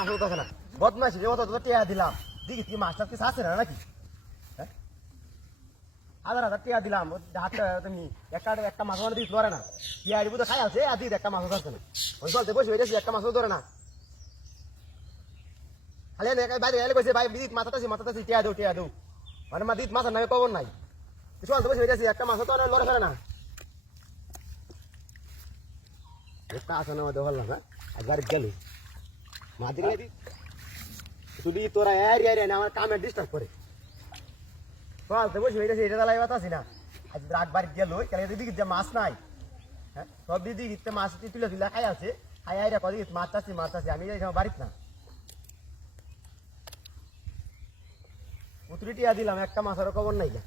মাছ উঠতেছে না বদমাইশি রে অত টিয়া দিলাম দেখি কি মাছটা কি আছে না নাকি হ্যাঁ 1000 টিয়া দিলাম হাতে তুমি একটা মাছ মানে দিতে পারে না টিয়া দিব তো খাই আছে আর দিদি একটা মাছ ধরছে না ওই চলতে বসে হয়েছে একটা মাছও ধরে না খালি বাইরে এলে কইছে ভাই দিদি মাথাটাছি টিয়া দেও মানে মা দিদি মাছের নামে খবর নাই চলতে বসে হয়েছে একটা মাছও তো লড়ে ফেলে না একটা আসে না আমাদের হল না একবার গেল মা দিলে তুই তোরা আমার কামে ডিস্টার্ব করে চলতে বসে হয়েছে এটা দালাই বাতাসি না আজ রাত বাড়ি গেল দিদি যে মাছ নাই হ্যাঁ সব দিদি মাছ তুলে খাই আছে খাই আইরা কদি মাছ চাচ্ছি আমি বাড়িত না উতরিটিয়া দিলাম একটা মাছের খবর নাই যা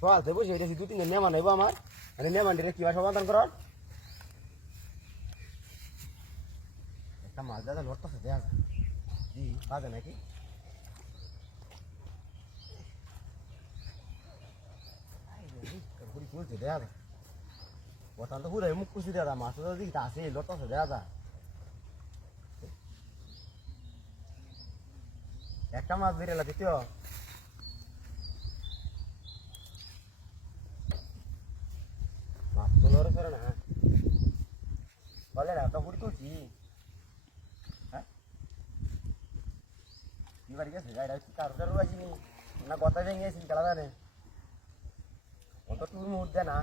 চলতে বসে হয়েছি 2-3 মেহমান হইব আমার মানে মেহমান দিলে কিভাবে সমাধান করার একটা মাছ দাদা লড়তেছে দেখা যায় জি বাজে নাকি চলছে দেখা যায় বর্তমান তো পুরো মুখ খুশি দাদা মাছ দিকে আছে লড়তেছে দেখা যায় একটা মাছ ধরে এলা দ্বিতীয় মাছ তো লড়ে ফেরে না বলে না একটা হুড়ি তুলছি হ্যাঁ কি বাড়ি গেছে গাড়ি কারো আসিনি না কথা ভেঙে গেছি খেলা জানে অত টুর মুহূর্তে না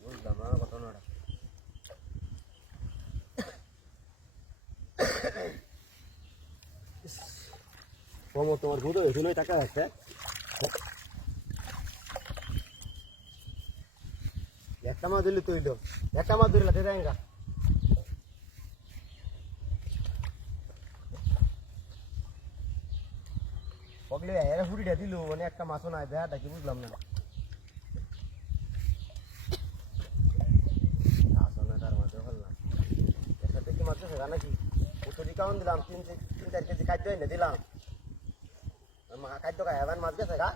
বুঝলাম না ঘটনাটা তোমার ভূত হয়েছিল টাকা একটা একটা মাছ ধরলে তুই একটা মাছ ধরলে দেখা পগলে হুড়িটা দিল মানে একটা মাছও নাই দেখা কি বুঝলাম না তার মাঝে ফেললাম এর সাথে কি মাছ আছে নাকি উত্তরি কাউন দিলাম 3-4 কেজি খাদ্য এনে দিলাম খাদ্য খাই এবার মাছ গেছে গা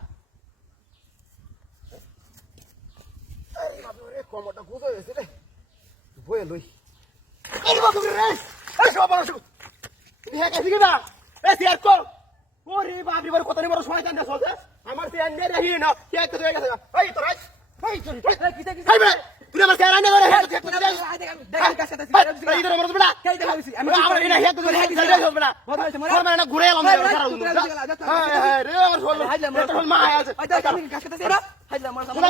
কমরটা গুজো হয়েছে রে বয়ে লই ওরে বাপরে বাপ কত বড় শয়তান দেশ আছে আমার সে আন্নে রাহি না কে কত হয়ে গেছে এই তো রাই এই চল খাই বে তুই আমার সে আন্নে করে হেড তুই যাই দেখ কাছে আছে এই তো মরছ বড়া কে দেখাইছি আমি আমার এটা হেড তুই হেড যাই যাই বড়া ফরমা না ঘুরে এলাম হ্যাঁ রে আমার শোল মা আছে আমি কাছে আছে না হাইলা আমার সামনে